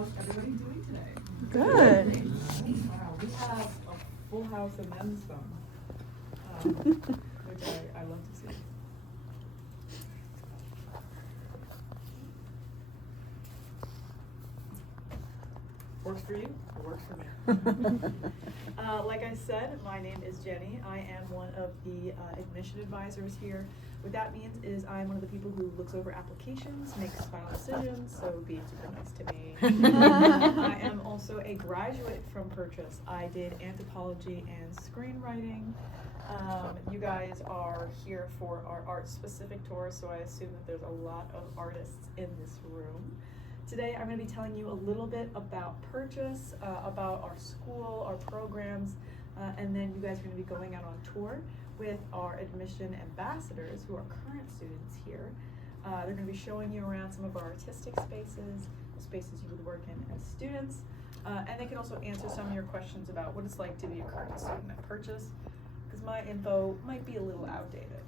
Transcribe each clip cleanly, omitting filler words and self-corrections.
How's everybody doing today? Good. Wow, we have a full house and then some, which I love to see. Works for you, it works for me. Like I said, my name is Jenny. I am one of the admission advisors here. What that means is I'm one of the people who looks over applications, makes final decisions, so be super nice to me. I am also a graduate from Purchase. I did anthropology and screenwriting. You guys are here for our art-specific tour, so I assume that there's a lot of artists in this room. Today I'm going to be telling you a little bit about Purchase, about our school, our programs, and then you guys are going to be going out on tour with our admission ambassadors who are current students here. They're going to be showing you around some of our artistic spaces, the spaces you would work in as students, and they can also answer some of your questions about what it's like to be a current student at Purchase, because my info might be a little outdated.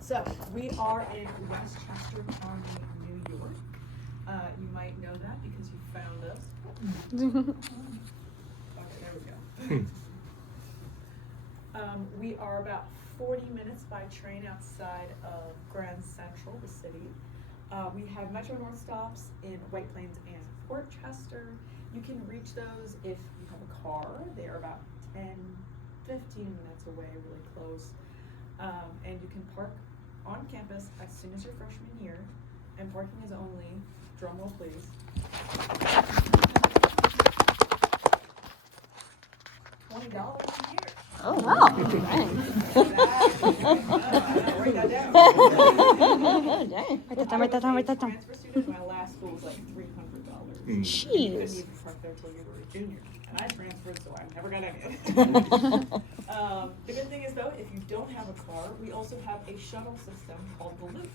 So, we are in Westchester County, New York. You might know that because you found us. Okay, there we go. We are about 40 minutes by train outside of Grand Central, the city. We have Metro North stops in White Plains and Port Chester. You can reach those if you have a car. They are about 10, 15 minutes away, really close. And you can park on campus as soon as your freshman year. And parking is only, drum roll please, $20 a year. Oh, wow. Dang. Write that down. Dang. Write that down. Transfer student, my last school was like $300. Jeez. You couldn't even park there till you were a junior. And I transferred, so I never got any of it. The good thing is though, if you don't have a car, we also have a shuttle system called the Loop.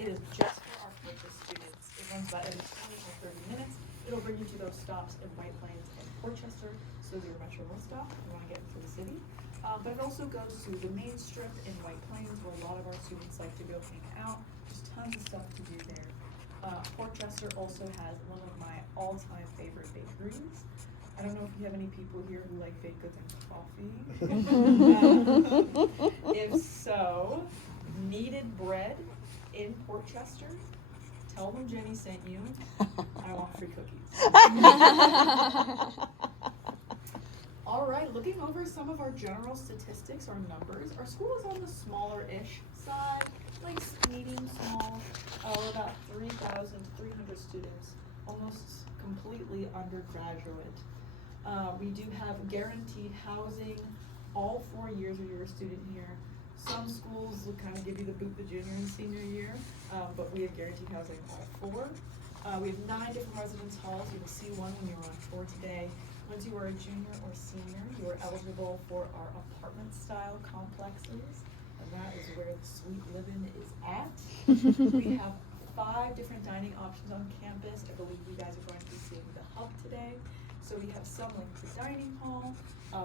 It is just for our Purchase students. It runs about every 20 or 30 minutes. It'll bring you to those stops in White Plains and Port Chester. So your Metro North stop if you want to get into the city. But it also goes to the main strip in White Plains where a lot of our students like to go hang out. There's tons of stuff to do there. Port Chester also has one of my all-time favorite bakeries. I don't know if you have any people here who like baked goods and coffee. If so, Kneaded Bread in Port Chester. Tell them Jenny sent you. I want free cookies. All right, looking over some of our general statistics, our numbers. Our school is on the smaller-ish side, like medium small. We're about 3,300 students, almost completely undergraduate. We do have guaranteed housing all 4 years of you're a student here. Some schools will kind of give you the boot the junior and senior year, but we have guaranteed housing all 4. We have 9 different residence halls. You will see one when you're on tour today. Once you are a junior or senior, you are eligible for our apartment-style complexes, and that is where the sweet living is at. We have 5 different dining options on campus. I believe you guys are going to be seeing the hub today. So we have some like the dining hall,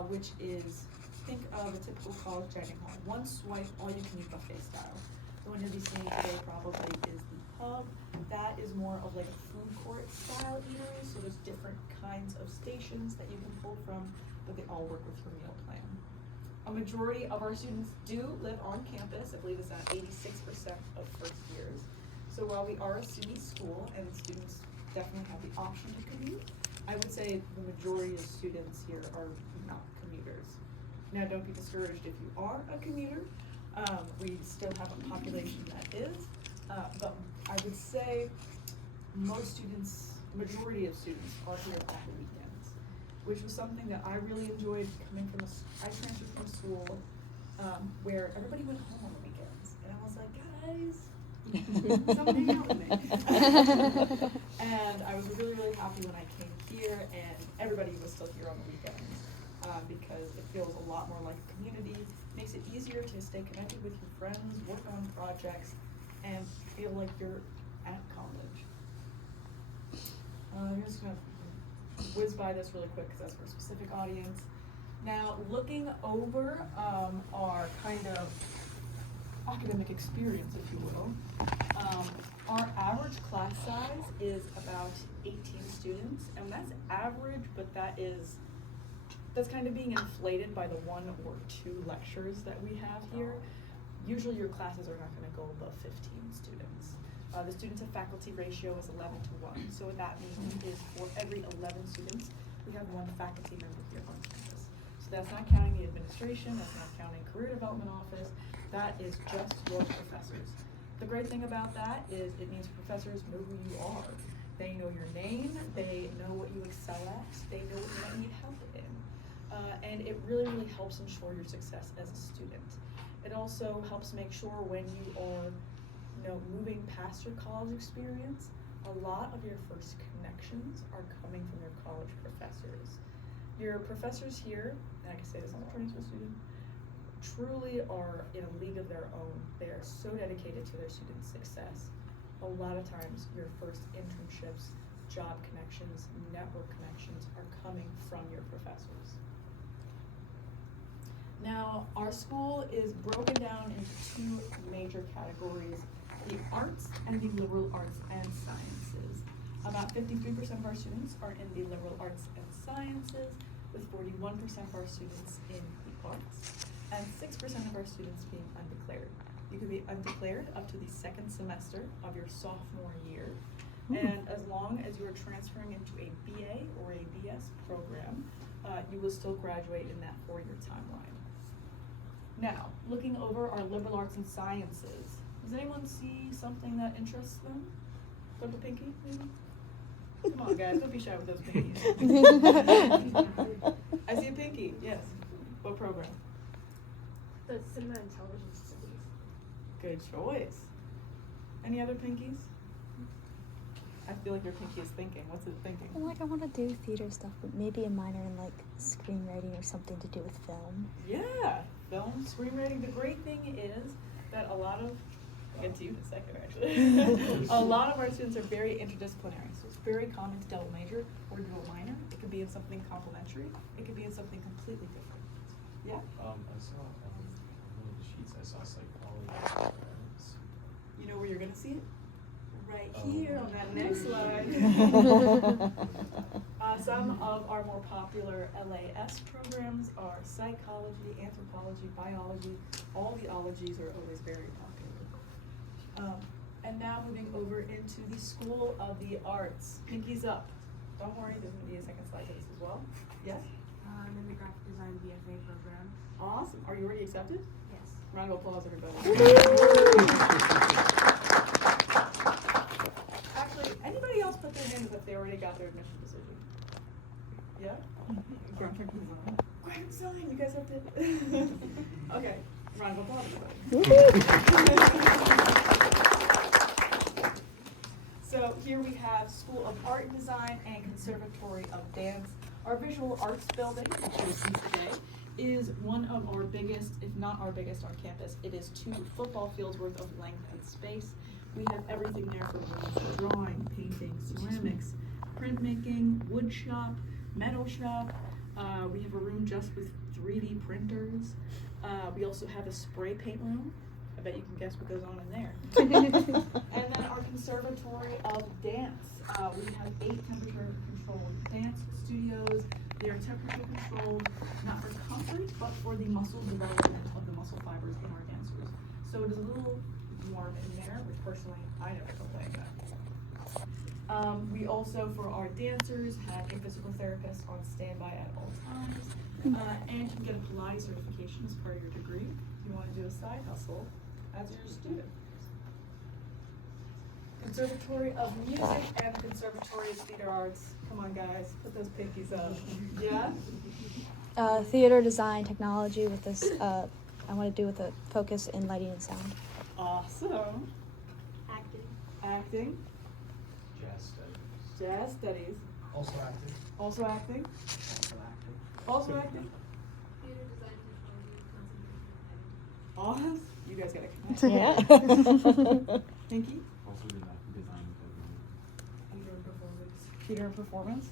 which is, think of a typical college dining hall. One swipe, all you can eat buffet style. The one you'll be seeing today probably is the hub. That is more of like a food court style eatery, so there's different kinds of stations that you can pull from, but they all work with your meal plan. A majority of our students do live on campus. I believe it's at 86% of first years. So while we are a SUNY school and students definitely have the option to commute, I would say the majority of students here are not commuters. Now don't be discouraged if you are a commuter. We still have a population that is, but I would say most students, majority of students are here on the weekends, which was something that I really enjoyed coming from I transferred from school where everybody went home on the weekends, and I was like, guys, come hang out with me. And I was really, really happy when I came here and everybody was still here on the weekends. Because it feels a lot more like a community, makes it easier to stay connected with your friends, work on projects, and feel like you're at college. I'm just going to whiz by this really quick because that's for a specific audience. Now, looking over our kind of academic experience, if you will, Our average class size is about 18 students, and that's average, but that's kind of being inflated by the 1 or 2 lectures that we have here. Usually your classes are not gonna go above 15 students. The student to faculty ratio is 11:1. So what that means is for every 11 students, we have 1 faculty member here on campus. So that's not counting the administration, that's not counting career development office, that is just your professors. The great thing about that is it means professors know who you are. They know your name, they know what you excel at, they know what you might need help in. And it really, really helps ensure your success as a student. It also helps make sure when you are moving past your college experience, a lot of your first connections are coming from your college professors. Your professors here, and I can say this as a transfer student, truly are in a league of their own. They are so dedicated to their students' success. A lot of times your first internships, job connections, network connections are coming from your professors. Now, our school is broken down into 2 major categories, the arts and the liberal arts and sciences. About 53% of our students are in the liberal arts and sciences, with 41% of our students in the arts, and 6% of our students being undeclared. You can be undeclared up to the 2nd semester of your sophomore year, and as long as you are transferring into a BA or a BS program, you will still graduate in that 4-year timeline. Now, looking over our liberal arts and sciences, does anyone see something that interests them? Flip a pinky, maybe? Come on, guys, don't be shy with those pinkies. I see a pinky, yes. What program? The cinema and television studies. Good choice. Any other pinkies? I feel like your pinky is thinking. What's it thinking? Well, like I want to do theater stuff, but maybe a minor in like screenwriting or something to do with film. Yeah, film, screenwriting. The great thing is that a lot of, I'll get to you in a second actually, a lot of our students are very interdisciplinary, so it's very common to double major or dual minor. It could be in something complementary, it could be in something completely different. Yeah? I saw on one of the sheets, I saw psychology. You know where you're gonna see it? Right here on that next slide. Some of our more popular LAS programs are psychology, anthropology, biology. All the ologies are always very popular. And now moving over into the School of the Arts. Pinkies up. Don't worry, there's going to be a second slide to this as well. Yes? I'm in the graphic design BFA program. Awesome. Are you already accepted? Yes. Round of applause, everybody. Actually, anybody else put their hand as if they already got their admission decision? Yeah? Graphic design. Graphic design, you guys have to. Okay, round of applause, everybody. So here we have School of Art and Design and Conservatory of Dance. Our visual arts building, which you'll see today, is one of our biggest, if not our biggest on campus. It is 2 football fields worth of length and space. We have everything there from drawing, painting, ceramics, printmaking, wood shop, metal shop. We have a room just with 3D printers. We also have a spray paint room. I bet you can guess what goes on in there. And then our Conservatory of Dance. We have 8 temperature controlled dance studios. They are temperature controlled, not for comfort, but for the muscle development of the muscle fibers in our dancers. So it is a little warm in there, which personally I never complain about. We also, for our dancers, have a physical therapist on standby at all times. And you can get a Pilates certification as part of your degree if you want to do a side hustle as your student. Conservatory of Music and Conservatory of Theater Arts. Come on, guys, put those pinkies up. Yeah? Theater design technology with this, I want to do with a focus in lighting and sound. Awesome. Acting. Acting. Jazz studies. Jazz studies. Also acting. Also acting. Also acting. Also acting. Theater design technology, Awesome. You guys gotta connect. Yeah. Pinky? Also design program. Theater and performance. Theater and performance.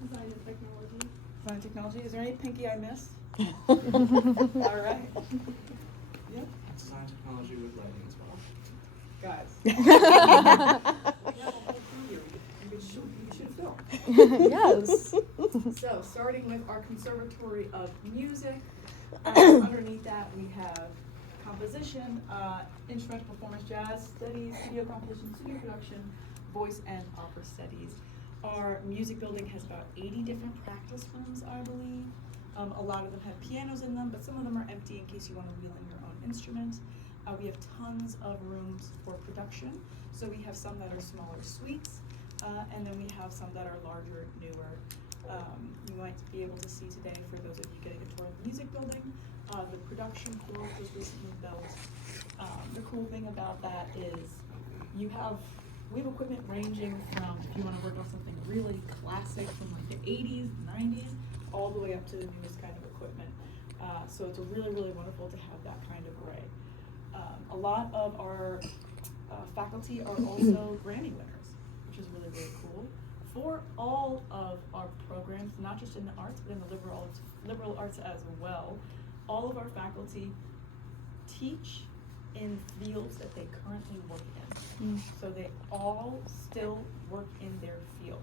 design and technology. Design and technology. Is there any pinky I missed? All right. Yep. Design technology with lighting as well. Guys. We have a whole crew here. We should film. Yes. So, starting with our Conservatory of Music, underneath that we have composition, instrumental performance, jazz studies, studio composition, studio production, voice and opera studies. Our music building has about 80 different practice rooms, I believe. A lot of them have pianos in them, but some of them are empty in case you want to wheel in your own instrument. We have tons of rooms for production. So we have some that are smaller suites, and then we have some that are larger, newer. You might be able to see today, for those of you getting a tour of the music building, the production floor was recently built. The cool thing about that is we have equipment ranging from, if you want to work on something really classic from like the 80s, 90s, all the way up to the newest kind of equipment. So it's really, really wonderful to have that kind of array. A lot of our faculty are also Grammy winners, which is really, really cool. For all of our programs, not just in the arts, but in the liberal arts as well, all of our faculty teach in fields that they currently work in. So they all still work in their field.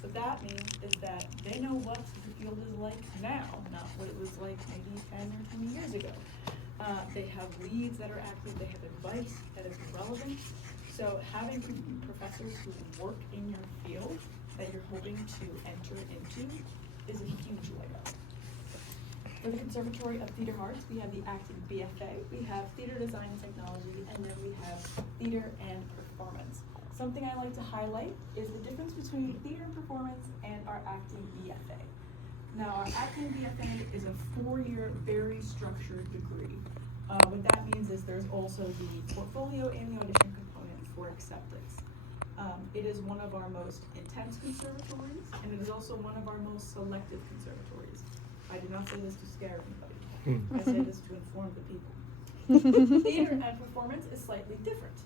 What that means is that they know what the field is like now, not what it was like maybe 10 or 20 years ago. They have leads that are active, they have advice that is relevant. So having professors who work in your field that you're hoping to enter into is a huge leg up. For the Conservatory of Theater Arts, we have the acting BFA, we have theater design and technology, and then we have theater and performance. Something I like to highlight is the difference between theater and performance and our acting BFA. Now, our acting BFA is a 4-year, very structured degree. What that means is there's also the portfolio and the audition component for acceptance. It is one of our most intense conservatories, and it is also one of our most selective conservatories. I do not say this to scare anybody. I say this to inform the people. Theater and performance is slightly different.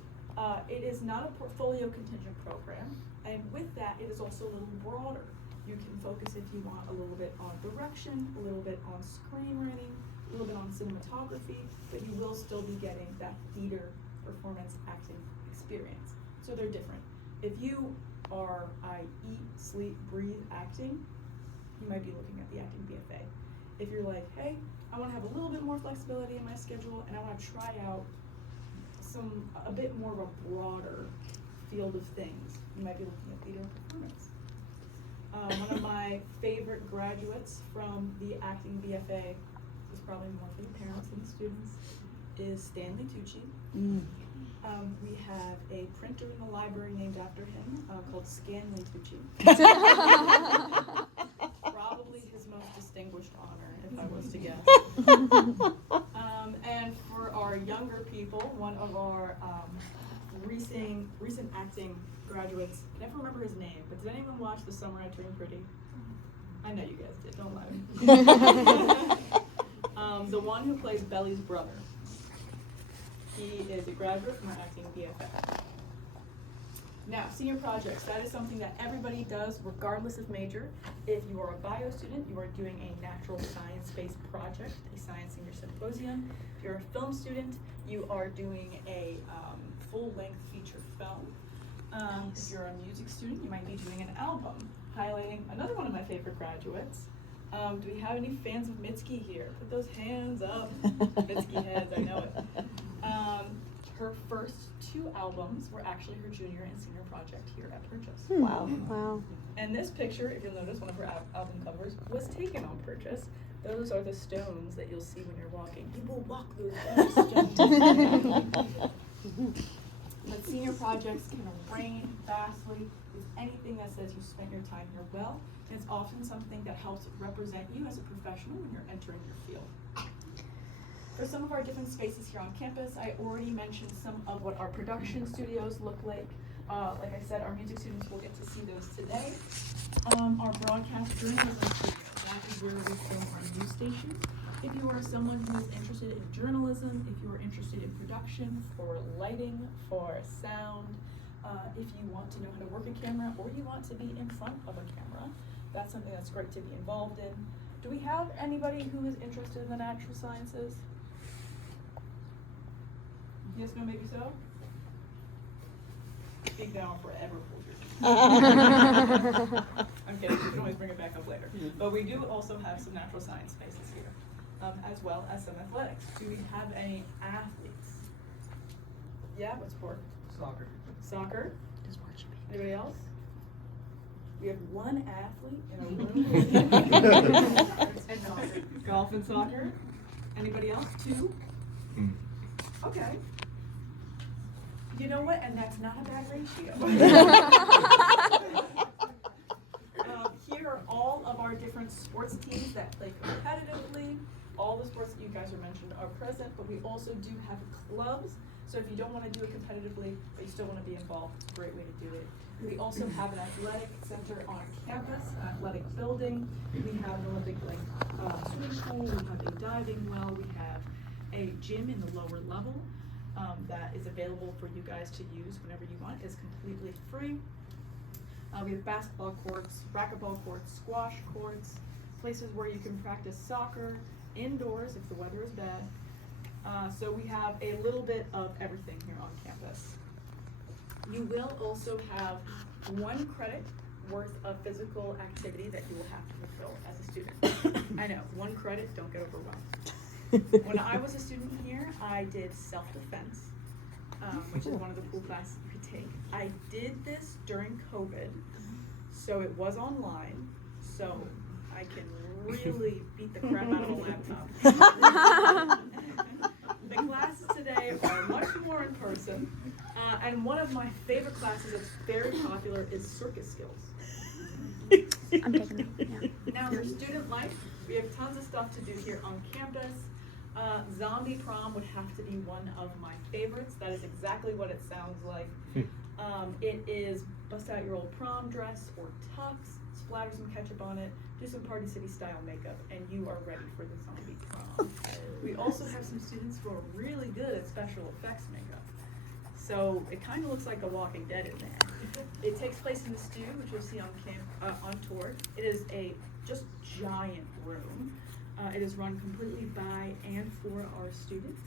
It is not a portfolio contingent program, and with that, it is also a little broader. You can focus, if you want, a little bit on direction, a little bit on screenwriting, a little bit on cinematography, but you will still be getting that theater performance acting experience. So they're different. If you are, I eat, sleep, breathe acting, you might be looking at the acting BFA. If you're like, hey, I want to have a little bit more flexibility in my schedule and I want to try out a bit more of a broader field of things, you might be looking at theater and performance. One of my favorite graduates from the acting BFA, is probably more for the parents than the students, is Stanley Tucci. We have a printer in the library named after him called Scanley Tucci. Probably his most distinguished honor, if I was to guess. And for our younger people, one of our recent acting graduates, I never remember his name, but did anyone watch The Summer I Turned Pretty? I know you guys did, don't lie. The one who plays Belly's brother. He is a graduate from our acting BFA. Now, senior projects, that is something that everybody does regardless of major. If you are a bio student, you are doing a natural science-based project, a science senior symposium. If you're a film student, you are doing a full-length feature film. If you're a music student, you might be doing an album, highlighting another one of my favorite graduates. Do we have any fans of Mitski here? Put those hands up. Mitski heads, I know it. Her first 2 albums were actually her junior and senior project here at Purchase. Wow. Wow. And this picture, if you'll notice, one of her album covers was taken on Purchase. Those are the stones that you'll see when you're walking. People walk those stones. But senior projects can range vastly. It's anything that says you spent your time here well. And it's often something that helps represent you as a professional when you're entering your field. For some of our different spaces here on campus, I already mentioned some of what our production studios look like. Like I said, our music students will get to see those today. Our broadcast journalism studio, that is where we film our news stations. If you are someone who is interested in journalism, if you are interested in production, for lighting, for sound, if you want to know how to work a camera, or you want to be in front of a camera, that's something that's great to be involved in. Do we have anybody who is interested in the natural sciences? Yes, no, maybe so? speak now or forever hold your peace. I'm kidding, you can always bring it back up later. But we do also have some natural science spaces here, as well as some athletics. Do we have any athletes? Yeah, what sport? Soccer. Soccer? Anybody else? We have one athlete in a room. And soccer. Golf and soccer. Anybody else? 2? Okay. You know what? And that's not a bad ratio. Here are all of our different sports teams that play competitively. All the sports that you guys are mentioned are present, but we also do have clubs. So if you don't want to do it competitively, but you still want to be involved, it's a great way to do it. We also have an athletic center on campus, an athletic building. We have an Olympic swimming pool. We have a diving well. We have a gym in the lower level that is available for you guys to use whenever you want. It's completely free. We have basketball courts, racquetball courts, squash courts, places where you can practice soccer indoors if the weather is bad. So we have a little bit of everything here on campus. You will also have 1 credit worth of physical activity that you will have to fulfill as a student. I know, 1 credit, don't get overwhelmed. When I was a student here, I did self-defense, which is one of the cool classes you could take. I did this during COVID, so it was online, so I can really beat the crap out of a laptop. The classes today are much more in person, and one of my favorite classes that's very popular is circus skills. I'm taking it. Yeah. Now for student life, we have tons of stuff to do here on campus. Zombie prom would have to be one of my favorites. That is exactly what it sounds like. It is bust out your old prom dress or tux, splatter some ketchup on it, do some Party City style makeup, and you are ready for the zombie prom. We also have some students who are really good at special effects makeup. So it kind of looks like The Walking Dead in there. It takes place in the Stew, which you'll see on tour. It is a just giant room. It is run completely by and for our students.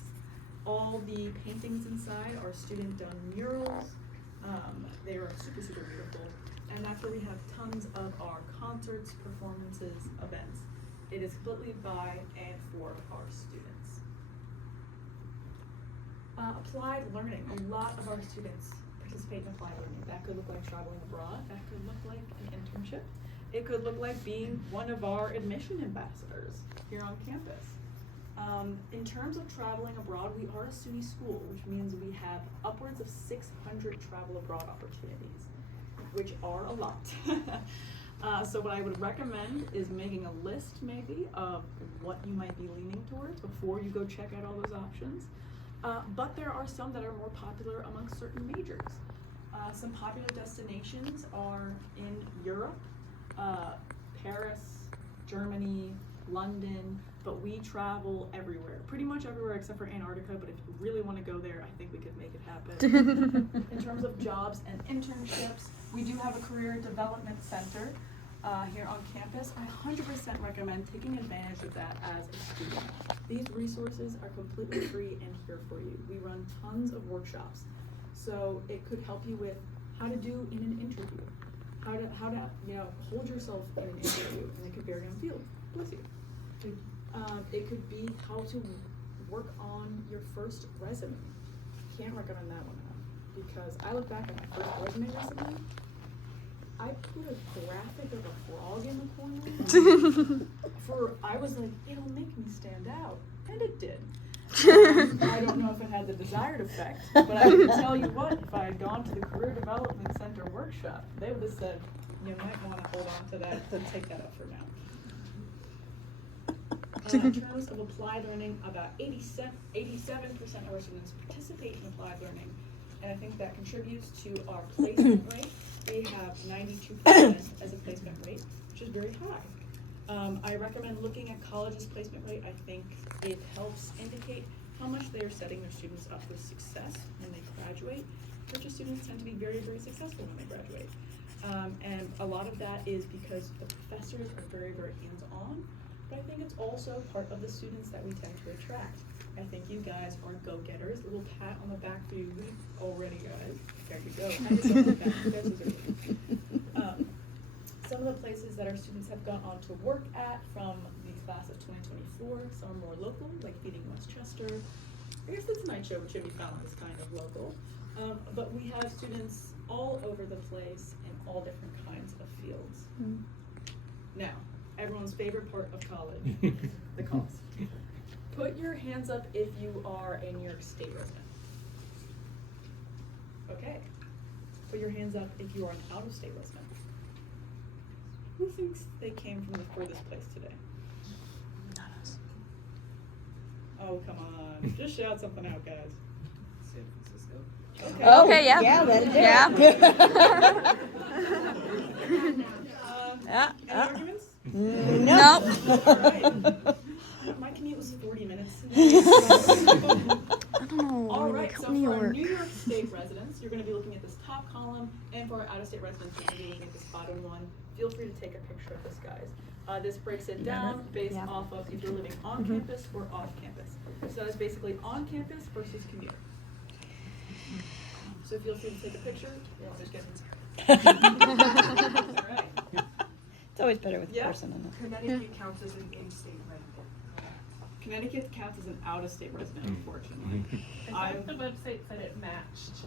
All the paintings inside are student-done murals. They are super, super beautiful. And that's where we have tons of our concerts, performances, events. It is completely by and for our students. Applied learning. A lot of our students participate in applied learning. That could look like traveling abroad. That could look like an internship. It could look like being one of our admission ambassadors here on campus. In terms of traveling abroad, we are a SUNY school, which means we have upwards of 600 travel abroad opportunities, which are a lot. So what I would recommend is making a list maybe of what you might be leaning towards before you go check out all those options. But there are some that are more popular among certain majors. Some popular destinations are in Europe, Paris, Germany, London, but we travel everywhere, pretty much everywhere except for Antarctica, but if you really want to go there, I think we could make it happen. In terms of jobs and internships, we do have a career development center here on campus. I 100% recommend taking advantage of that as a student. These resources are completely free and here for you. We run tons of workshops, so it could help you with how to do in an interview, how to hold yourself in an interview, and it could vary on field. Bless you. It could be how to work on your first resume. Can't recommend that one enough, because I look back at my first resume recently. I put a graphic of a frog in the corner. I was like, it'll make me stand out, and it did. I don't know if it had the desired effect, but I can tell you what, if I had gone to the Career Development Center workshop, they would have said, you might want to hold on to that, to take that up for now. In terms of applied learning, about 87% of our students participate in applied learning, and I think that contributes to our placement rate. We have 92% as a placement rate, which is very high. I recommend looking at college's placement rate. I think it helps indicate how much they are setting their students up for success when they graduate. Purchase students tend to be very, very successful when they graduate. And a lot of that is because the professors are very, very hands-on. but I think it's also part of the students that we tend to attract. I think you guys are go-getters. Little pat on the back for you already, guys. There you go. Pat yourself on the back. You guys deserve it. Some of the places that our students have gone on to work at from the class of 2024, some are more local, like Feeding Westchester. I guess the Tonight Show with Jimmy Fallon is kind of local. But we have students all over the place in all different kinds of fields. Mm. Now, everyone's favorite part of college, the calls. Put your hands up if you are a New York State resident. Okay. Put your hands up if you are an out-of-state resident. Who thinks they came from the furthest place today? Not us. Oh, come on. Just shout something out, guys. San Francisco. Okay. Okay, yeah. Yeah, that'll do Yeah. Yeah. Any arguments? Nope. All right. My commute was 40 minutes. I don't know. All right, Like so New for our York. New York State residents, you're going to be looking at this top column, and for our out-of-state residents, you're going to be looking at this bottom one. Feel free to take a picture of this, guys. This breaks it down based Yeah. off of if you're living on campus or off campus. So that is basically on campus versus commute. So feel free to take a picture. Yeah, just kidding. All right. It's always better with a Yeah. person in it. Connecticut counts as an in-state resident. Connecticut counts as an out-of-state resident, unfortunately. I thought the website said it matched.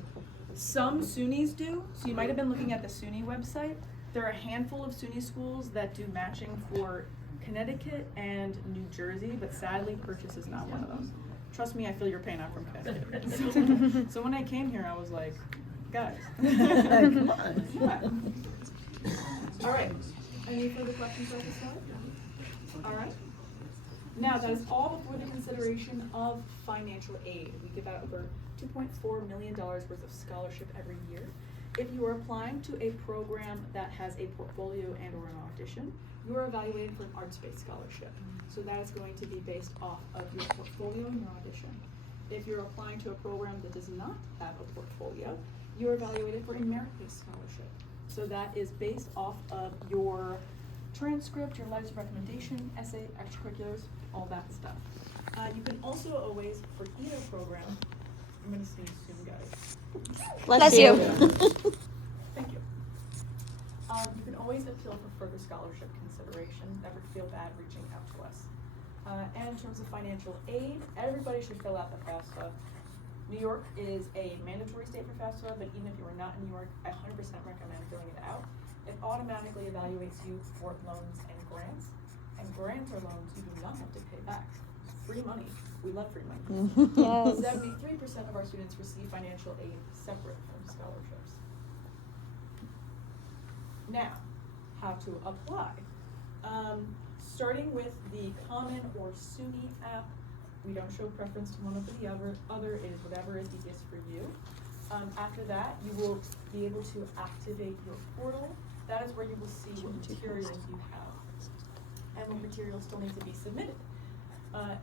Some SUNYs do, so you might have been looking at the SUNY website. There are a handful of SUNY schools that do matching for Connecticut and New Jersey, but sadly Purchase is not one of them. Trust me, I feel your pain, I'm from Connecticut. So when I came here, I was like, guys. Come on. Yeah. All right, any further questions about this slide? All right. Now, that is all before the consideration of financial aid. We give out over $2.4 million worth of scholarship every year. If you are applying to a program that has a portfolio and or an audition, you are evaluated for an arts-based scholarship. So that is going to be based off of your portfolio and your audition. If you're applying to a program that does not have a portfolio, you are evaluated for a merit-based scholarship. So that is based off of your transcript, your letters of recommendation, essay, extracurriculars, all that stuff. You can also always, for either program, I'm gonna sneeze soon, guys. Bless you. Thank you. You can always appeal for further scholarship consideration. Never feel bad reaching out to us. And in terms of financial aid, everybody should fill out the FAFSA. New York is a mandatory state for FAFSA, but even if you are not in New York, I 100% recommend filling it out. It automatically evaluates you for loans and grants. And grants or loans you do not have to pay back. Free money. We love free money. Yes. 73% of our students receive financial aid separate from scholarships. Now, how to apply. Starting with the Common or SUNY app, we don't show preference to one over the other. It is whatever is easiest for you. After that, you will be able to activate your portal. That is where you will see what materials you have and what materials still need to be submitted.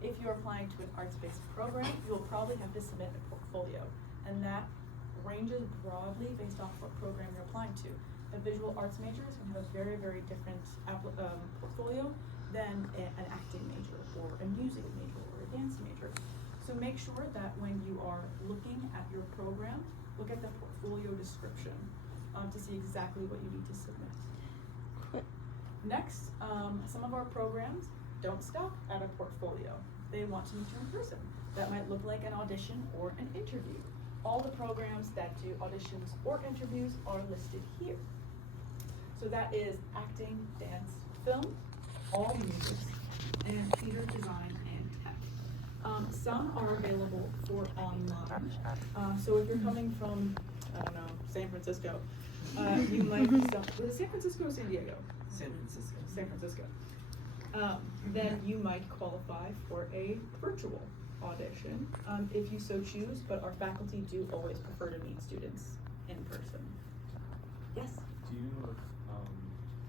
If you're applying to an arts-based program, you will probably have to submit a portfolio, and that ranges broadly based off what program you're applying to. A visual arts major is going to have a very, very different portfolio than an acting major or a music major or a dance major. So make sure that when you are looking at your program, look at the portfolio description to see exactly what you need to submit. Next, some of our programs don't stop at a portfolio. They want to meet you in person. That might look like an audition or an interview. All the programs that do auditions or interviews are listed here. So that is acting, dance, film, all music, and theater design and tech. Some are available for online. So if you're coming from, I don't know, San Francisco, you might be was it San Francisco or San Diego? San Francisco. San Francisco. Then you might qualify for a virtual audition if you so choose, but our faculty do always prefer to meet students in person. Yes? Do you know if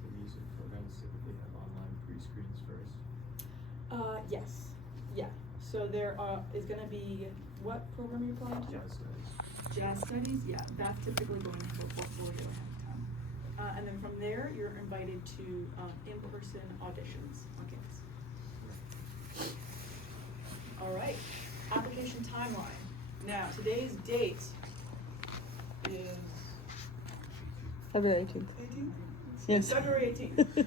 the music programs typically have online pre-screens first? Yes. Yeah. So there is going to be, what program are you applying to? Jazz studies. Jazz studies, yeah, that's typically going to a portfolio ahead of time. And then from there, you're invited to in-person auditions on campus. All right, application timeline. Now, today's date is February 18th. 18th? Yes. February 18th,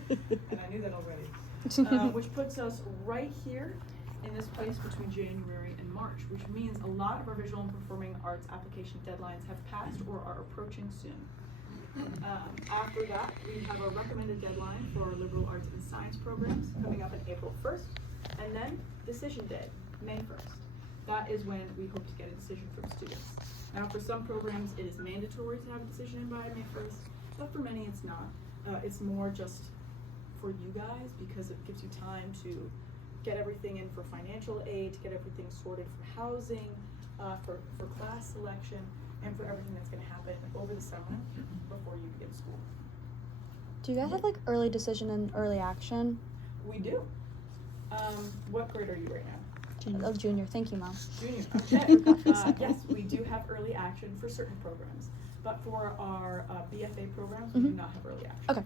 and I knew that already. Which puts us right here in this place between January and March, which means a lot of our visual and performing arts application deadlines have passed or are approaching soon. After that, we have a recommended deadline for our liberal arts and science programs coming up on April 1st, and then decision day, May 1st. That is when we hope to get a decision from students. Now, for some programs, it is mandatory to have a decision in by May 1st, but for many, it's not. It's more just for you guys because it gives you time to get everything in for financial aid, to get everything sorted for housing, for class selection, and for everything that's going to happen over the summer before you begin school. Do you guys have like early decision and early action? We do. What grade are you right now? Junior. Oh, junior. Thank you, Mom. Junior. Okay. Yes, we do have early action for certain programs, but for our BFA programs, we do not have early action. Okay.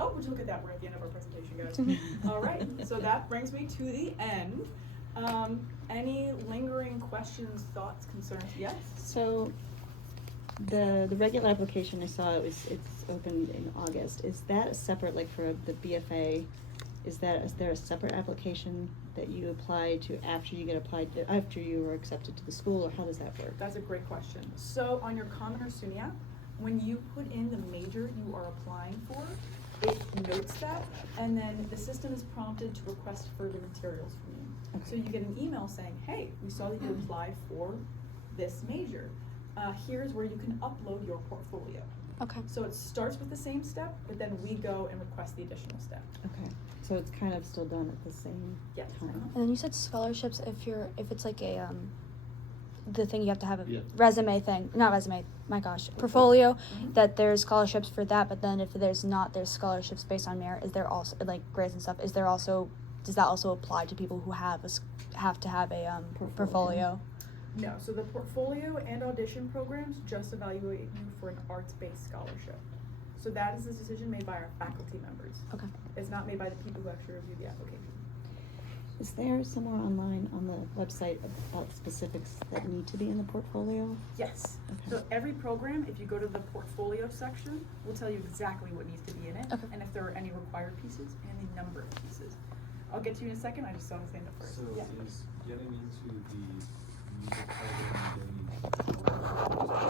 Oh, would you look at that? We're at the end of our presentation, guys. All right, so that brings me to the end. Any lingering questions, thoughts, concerns? Yes? So, the regular application I saw it's opened in August. Is that a separate, like for the BFA? Is there a separate application that you apply to after you get applied to, after you were accepted to the school, or how does that work? That's a great question. So on your Common or SUNY app, when you put in the major you are applying for, it notes that, and then the system is prompted to request further materials from you. Okay. So you get an email saying, hey, we saw that you applied for this major. Here's where you can upload your portfolio. Okay. So it starts with the same step, but then we go and request the additional step. Okay. So it's kind of still done at the same Yes. time. And then you said scholarships if it's like a the thing you have to have a Yeah. resume thing, not resume, my gosh, portfolio, Mhm. that there's scholarships for that, but then if there's not, there's scholarships based on merit. Is there also, like grades and stuff, does that also apply to people who have have to have a portfolio? No, so the portfolio and audition programs just evaluate you for an arts-based scholarship. So that is a decision made by our faculty members. Okay. It's not made by the people who actually review the application. Is there somewhere online on the website about specifics that need to be in the portfolio? Yes. Okay. So every program, if you go to the portfolio section, will tell you exactly what needs to be in it, Okay. and if there are any required pieces and the number of pieces. I'll get to you in a second. I just saw his hand up first. So Yeah. is getting into the music program getting